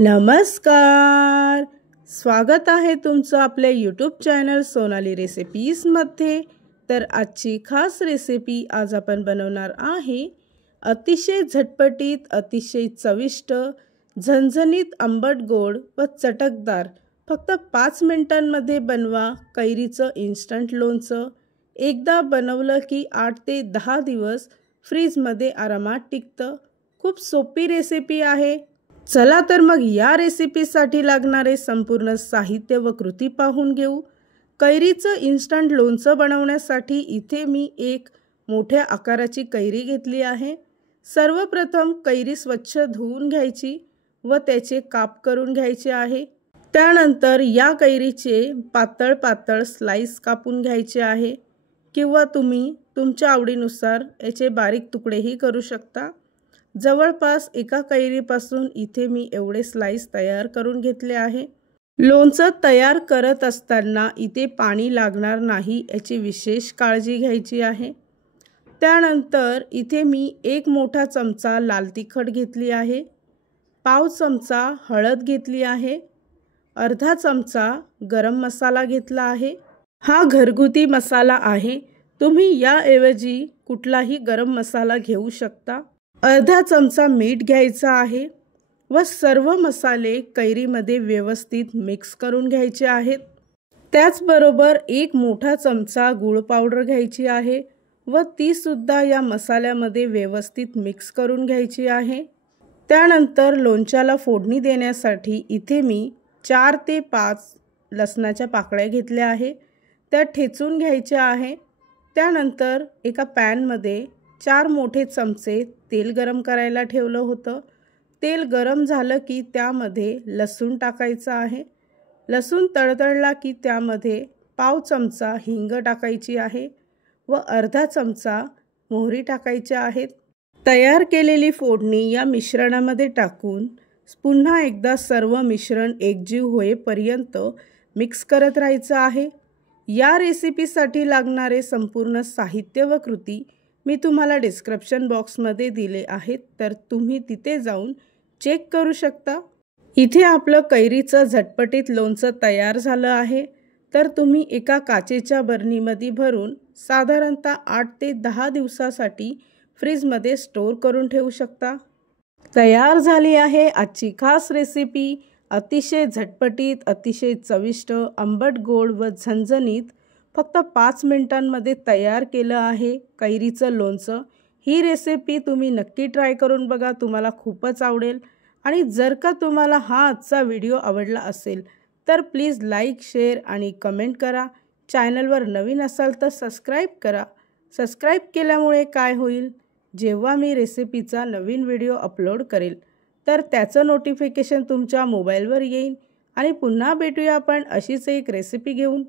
नमस्कार, स्वागत आहे तुमचं आपल्या यूट्यूब चॅनल सोनाली रेसिपीजमध्ये। तर आजची खास रेसिपी आज आपण बनवणार आहे अतिशय झटपटीत, अतिशय चविष्ट, झणझणीत, आंबट गोड व चटकदार फक्त 5 मिनिटांमध्ये बनवा कैरीचं इन्स्टंट लोणचं। एकदा बनवलं की 8 ते 10 दिवस फ्रीजमध्ये आरामात टिकतं। खूप सोपी रेसिपी आहे। चला तर मग या रेसिपीसाठी लागणारे संपूर्ण साहित्य व कृती पाहून घेऊ। कैरीचं इन्स्टंट लोणचं बनवण्यासाठी इथे मी एक मोठ्या आकाराची कैरी घेतली आहे। सर्वप्रथम कैरी स्वच्छ धुवून घ्यायची व त्याचे काप करून घ्यायचे आहे। त्यानंतर या कैरीचे पातळ पातळ स्लाइस कापून घ्यायचे आहे किंवा तुम्ही तुमच्या आवडीनुसार याचे बारीक तुकडेही करू शकता। जवळपास एका कैरीपासून इथे मी एवढे स्लाइस तयार करून घेतले आहे। लोणचं तयार करत असताना इथे पाणी लागणार नाही याची विशेष काळजी घ्यायची आहे। त्यानंतर इथे मी एक मोठा चमचा लाल तिखट घेतली आहे, पाव चमचा हळद घेतली आहे, अर्धा चमचा गरम मसाला घेतला आहे। हा घरगुती मसाला आहे, तुम्ही याऐवजी कुठलाही गरम मसाला घेऊ शकता। अर्धा चमचा मीठ घ्यायचा आहे व सर्व मसाले कैरीमध्ये व्यवस्थित मिक्स करून घ्यायचे आहेत। त्याचबरोबर एक मोठा चमचा गूळ पावडर घ्यायची आहे व ती सुद्धा या मसाल्यामध्ये व्यवस्थित मिक्स करून घ्यायची आहे। त्यानंतर लोणच्याला फोडणी देण्यासाठी इथे मी 4 ते 5 लसणाच्या पाकळ्या घेतल्या आहे, त्या ठेचून घ्यायच्या आहे। त्यानंतर एका पॅनमध्ये 4 मोठे चमचे तेल गरम करायला ठेवलं होतं। तेल गरम झालं की त्यामध्ये लसूण टाकायचा आहे। लसूण तळतळला की त्यामध्ये पाव चमचा हिंग टाकायची आहे व अर्धा चमचा मोहरी टाकायच्या आहेत। तयार केलेली फोडणी या मिश्रणामध्ये टाकून पुन्हा एकदा सर्व मिश्रण एकजीव होईपर्यंत मिक्स करत राहायचं आहे। या रेसिपीसाठी लागणारे संपूर्ण साहित्य व कृती मी तुम्हाला डिस्क्रिप्शन बॉक्समध्ये दिले आहेत, तर तुम्ही तिथे जाऊन चेक करू शकता। इथे आपलं कैरीचं झटपटीत लोणचं तयार झालं आहे, तर तुम्ही एका काचेच्या बरणीमध्ये भरून साधारणतः 8 ते 10 दिवसासाठी फ्रीजमध्ये स्टोर करून ठेवू शकता। तयार झाली आहे आजची खास रेसिपी, अतिशय झटपटीत, अतिशय चविष्ट, आंबट गोड व झणझणीत फक्त 5 मिनिटांमध्ये तयार केलं आहे कैरीचं लोणचं। ही रेसिपी तुम्ही नक्की ट्राय करून बघा, तुम्हाला खूपच आवडेल। आणि जर का तुम्हाला हा आजचा व्हिडिओ आवडला असेल तर प्लीज लाईक, शेअर आणि कमेंट करा। चॅनलवर नवीन असाल तर सबस्क्राईब करा। सबस्क्राईब केल्यामुळे काय होईल, जेव्हा मी रेसिपीचा नवीन व्हिडिओ अपलोड करेल तर त्याचं नोटिफिकेशन तुमच्या मोबाईलवर येईल। आणि पुन्हा भेटूया आपण अशीच एक रेसिपी घेऊन।